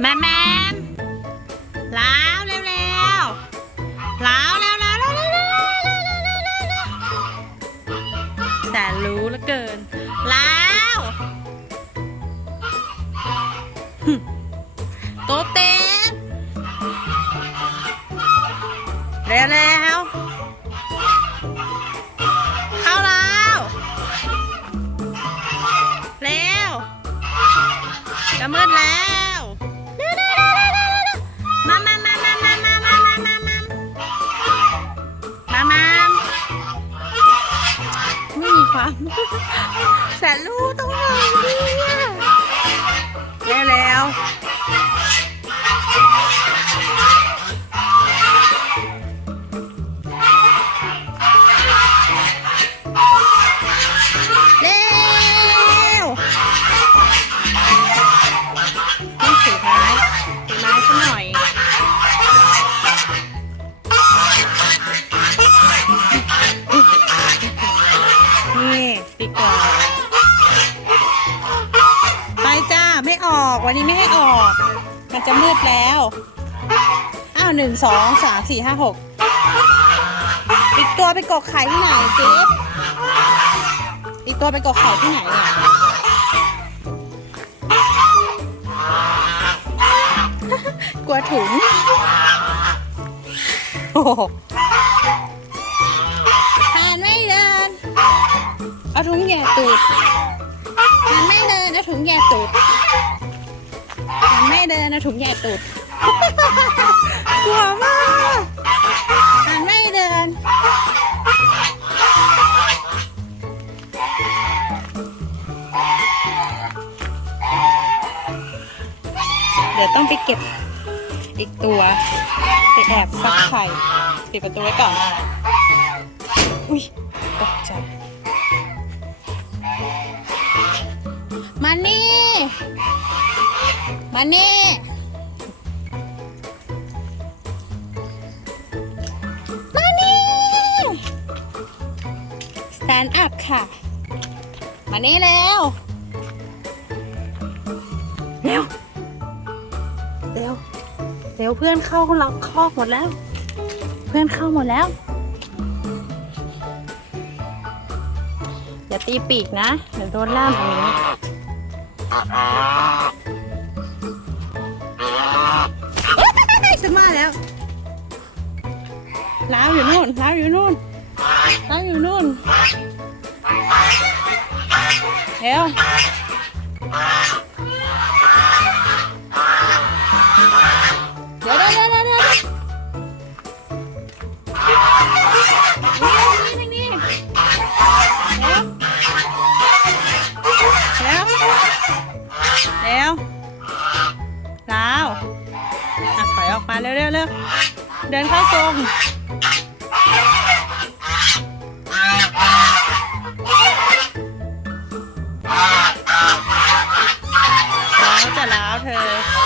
แม่แม่ล้าวเร็วเร็วล้าวแล้วแล้วแล้วแล้วแล้วแต่รู้เลือเกินล้าวโตเต็มเร็วแล้วข้าแล้วเร็วจะมืดแล้วามแสนรู้ต้ ก่อนไปจ้าไม่ออกวันนี้ไม่ให้ออก มันจะมืดแล้ว อ้าวหนึ่งสองสามสี่ห้าหกอีกตัวไปกกไข่ที่ไหนจิ๊บอีกตัวไปกกไข่ที่ไหนเนี่ยกลัวถุงโอ้ ถุงแย่ตูดทานไม่เดินเอาถุงแย่ตูดทานไม่เดินเอาถุงแย่ตูดกลัวมากทานไม่เดินเดี๋ยวต้องไปเก็บอีกตัวไปแอบฟักไข่ปิดประตูไว้ก่อน อุ้ยตกใจ นี่ มานี่ มานี่ stand up ค่ะ มานี่แล้วเร็ว เร็ว เร็วเพื่อนเข้าล็อกคอกหมดแล้ว เพื่อนเข้าหมดแล้ว อย่าตีปีกนะ เดี๋ยวโดนล่ามตรงนี้ เอ้ยฉันมาแล้วล้าวอยู่นู่นล้าวอยู่นู่นล้าวอยู่นู่นแล้ว มาเร็วเร็วเร็เดินเข้าทรงแล้วจะแล้วเธอ